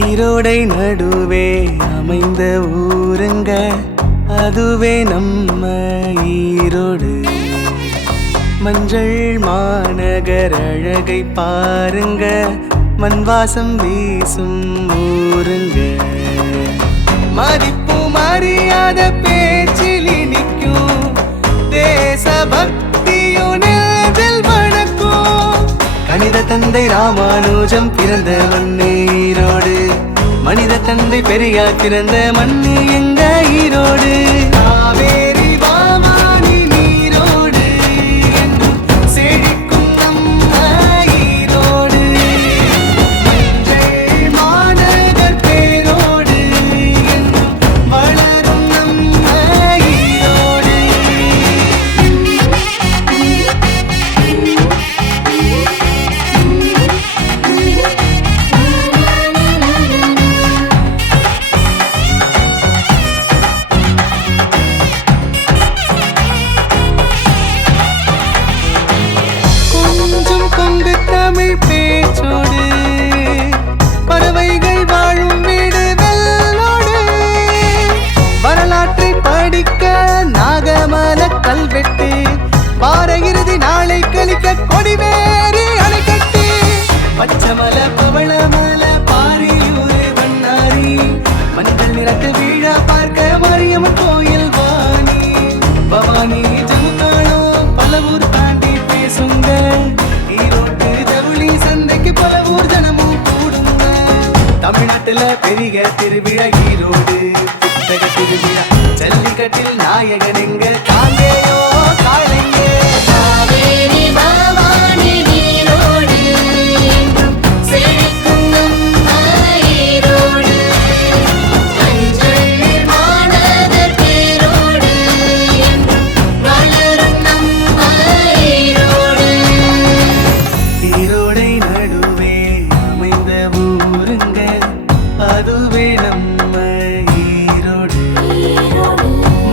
ஈரோடை நடுவே அமைந்த ஊருங்க. அதுவே நம்ம ஈரோடு. மஞ்சள் மாநகர் அழகை பாருங்க. மண்வாசம் வீசும் ஊருங்க. மதிப்பு மரியாத பேர் கணித தந்தை ராமானுஜம் பிறந்த மண்ணு ஈரோடு மனித தந்தை பெரியார் பிறந்த மண்ணு எங்க ஈரோடு? இறுதி நாளை கழிக்க கொடிவேறி அணை கட்டி பச்சமல பவளமல பாரியூர் வண்ணாரி மஞ்சள் நிறத்து விழா பார்க்க மரியம்மன் கோயில் வாணி. பவானி பல ஊர் தாண்டி பேசுங்க ஈரோட்டு ஜவுளி சந்தைக்கு பல ஊர் ஜனமும் கூடுங்க. தமிழ்நாட்டுல பெரிய திருவிழா ஈரோடு. புத்தக திருவிழா ஜல்லிக்கட்டில் நாயகன்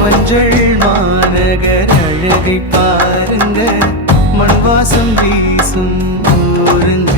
மஞ்சள் மாநகர் அழகை பாருங்க. மண்வாசம் வீசும் ஊருங்க.